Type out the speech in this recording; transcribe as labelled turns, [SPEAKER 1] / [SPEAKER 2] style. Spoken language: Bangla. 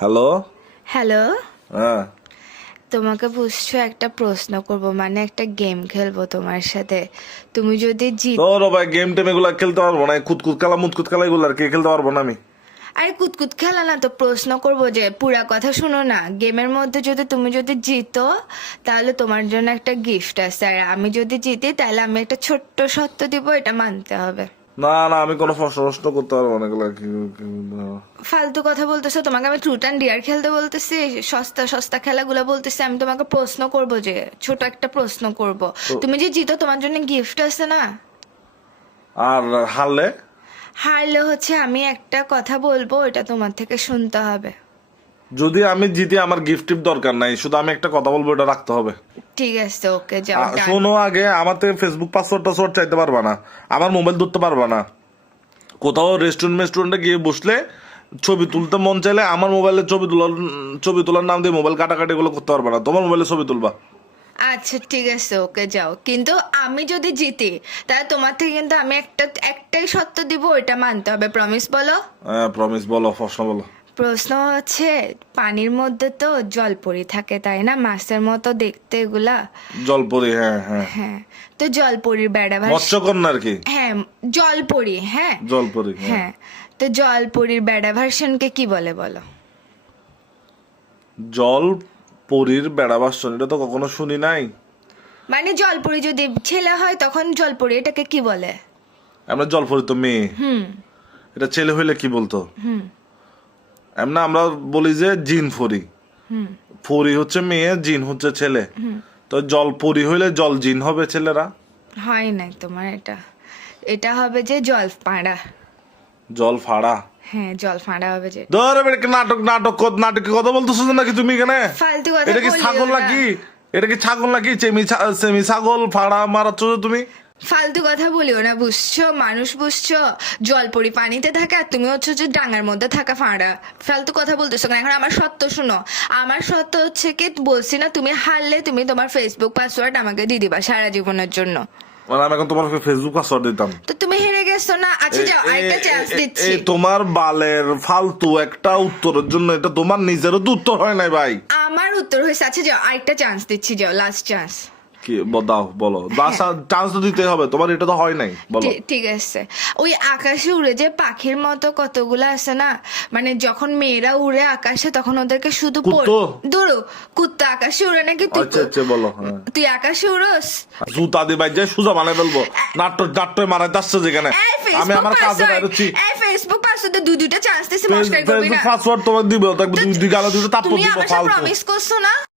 [SPEAKER 1] হ্যালো
[SPEAKER 2] হ্যালো
[SPEAKER 1] হ্যাঁ।
[SPEAKER 2] তোমাকে বুঝছ একটা প্রশ্ন করব মানে একটা গেম খেলব তোমার সাথে। তুমি যদি জিত
[SPEAKER 1] তোর ভাই গেম টেম এগুলা খেলতে পারব না? কুতকুত খেলা মুতকুত খেলা এগুলো আর কি খেলতে পারব না আমি?
[SPEAKER 2] আরে কুতকুত খেলা না তো প্রশ্ন করব যে পুরা কথা শুনো না। গেমের মধ্যে যদি তুমি যদি জিতো তাহলে তোমার জন্য একটা গিফট আছে। আর আমি যদি জিতি তাহলে আমি একটা ছোট্ট সত্য দিব এটা মানতে হবে।
[SPEAKER 1] না না আমি কোনো প্রশ্ন প্রশ্ন করতে পারব না এগুলা
[SPEAKER 2] ফালতু কথা বলতেছো তোমাকে আমি ট্রুট অ্যান্ড ডিয়ার খেলতে বলতেছি সস্তা সস্তা খেলাগুলো বলতেছি আমি তোমাকে প্রশ্ন করব যে ছোট একটা প্রশ্ন করব। তুমি যে জিতো তোমার জন্য গিফট আছে না?
[SPEAKER 1] আর হারলে?
[SPEAKER 2] হারলে হচ্ছে আমি একটা কথা বলব এটা তোমার থেকে শুনতে হবে।
[SPEAKER 1] যদি আমি জিতি আমার গিফট টিপ দরকার নাই শুধু আমি একটা কথা বলব এটা রাখতে হবে।
[SPEAKER 2] ঠিক আছে ওকে যাও
[SPEAKER 1] শোনো আগে আমার থেকে ফেসবুক পাসওয়ার্ড টাসওয়ার্ড চাইতে পারবা না আমার মোবাইল ধরতে পারবা না। কোথাও রেস্টুরেন্ট রেস্টুরেন্টে গিয়ে বসলে ছবি তুলতে মন চাইলে আমার মোবাইলে ছবি তোলার ছবি তোলার নাম দিয়ে মোবাইল কাটাকাটি গুলো করতে পারবা না তোমার মোবাইলে ছবি তুলবা।
[SPEAKER 2] আচ্ছা ঠিক আছে ওকে যাও। কিন্তু আমি যদি জিতি তাহলে তোমার থেকে কিন্তু আমি একটা একটাই সত্য দিব ওইটা মানতে হবে প্রমিস বলো?
[SPEAKER 1] হ্যাঁ প্রমিস বলো প্রশ্ন বলো।
[SPEAKER 2] প্রশ্ন হচ্ছে পানির মধ্যে তো জলপরি থাকে তাই না? মাছের মতো দেখতে এগুলা।
[SPEAKER 1] জলপরি হ্যাঁ হ্যাঁ।
[SPEAKER 2] হ্যাঁ তো জলপরির বেড়া ভাস
[SPEAKER 1] মৎস্যকন্যা আর কি?
[SPEAKER 2] হ্যাঁ জলপরি হ্যাঁ।
[SPEAKER 1] জলপরি হ্যাঁ।
[SPEAKER 2] হ্যাঁ তো জলপরির বেড়া ভার্সনকে কি বলে বলো?
[SPEAKER 1] জল পরীর বেড়াবাসন এটা তো কখনো শুনি নাই।
[SPEAKER 2] মানে জলপরি যদি ছেলে হয় তখন জলপরি এটাকে কি বলে?
[SPEAKER 1] আমরা জলপরি তো মেয়ে।
[SPEAKER 2] হুম।
[SPEAKER 1] এটা ছেলে হইলে কি বলতো?
[SPEAKER 2] হুম।
[SPEAKER 1] এমনি আমরা বলি যে জিন ফরি। ফরি হচ্ছে মেয়ে জিন হচ্ছে ছেলে। তো জল পরি হইলে জল জিন হবে ছেলেরা?
[SPEAKER 2] হয় নাই তোমার এটা। এটা হবে যে জল পাড়া
[SPEAKER 1] জল ফাড়া?
[SPEAKER 2] হ্যাঁ জল ফাঁড়া হবে যে।
[SPEAKER 1] ধরে নাটক নাটক নাটকে কথা বলতেছো নাকি তুমি এখানে?
[SPEAKER 2] ফালতু কথা
[SPEAKER 1] এটা কি ছাগল নাকি? এটা কি ছাগল নাকি? চেমি সেমি ছাগল ফাড়া মারাচ্ছ তুমি?
[SPEAKER 2] ফালতু কথা বলিও না বুঝছ? মানুষ বুঝছ? জলপরি পানিতে থাকে আর তুমি হচ্ছে যে ডাঙার মধ্যে থাকা ফাঁড়া। ফালতু কথা বলতেছো কেন? এখন আমার সত্য শুনো। আমার সত্য হচ্ছে কি বলছি না তুমি হারলে তুমি তোমার ফেসবুক পাসওয়ার্ড আমাকে দিয়ে দিবা সারা জীবনের জন্য।
[SPEAKER 1] মানে আমি এখন তোমার ফেসবুক পাসওয়ার্ড দিতাম।
[SPEAKER 2] তো তুমি হেরে গেছো না? আচ্ছা যাও আরেকটা চান্স দিচ্ছি।
[SPEAKER 1] এই তোমার বালের ফালতু একটা উত্তরের জন্য এটা তোমার নিজেরও তো উত্তর হয় নাই ভাই।
[SPEAKER 2] আমার উত্তর হয়েছে। আচ্ছা যাও আরেকটা চান্স দিচ্ছি যাও লাস্ট চান্স
[SPEAKER 1] কি দাও বলো। চান্স তো দিতে হবে তোমার এটা তো হয় নাই বলো।
[SPEAKER 2] ঠিক আছে। ওই আকাশে উড়ে যে পাখির মতো কতগুলো আছে না মানে যখন মেয়েরা উড়ে আকাশে তখন ওদেরকে শুধু পড়-
[SPEAKER 1] কুত্তা?
[SPEAKER 2] আকাশে উড়ে নাকি তুই
[SPEAKER 1] আচ্ছা আচ্ছা বলো হ্যাঁ।
[SPEAKER 2] তুই আকাশে উড়োস?
[SPEAKER 1] জুতা দিয়ে বাইর সোজা বানাই ফেলব। নাট্য নাট্য মারাই যাচ্ছে যেখানে। আমি আমার কাজে
[SPEAKER 2] এই ফেসবুক পাসওয়ার্ড দুই দুইটা চান্স দিছি মস্কার করবি না।
[SPEAKER 1] পাসওয়ার্ড তোমার দিবে দুই গালা দুটো দিব
[SPEAKER 2] প্রমিস করছ না?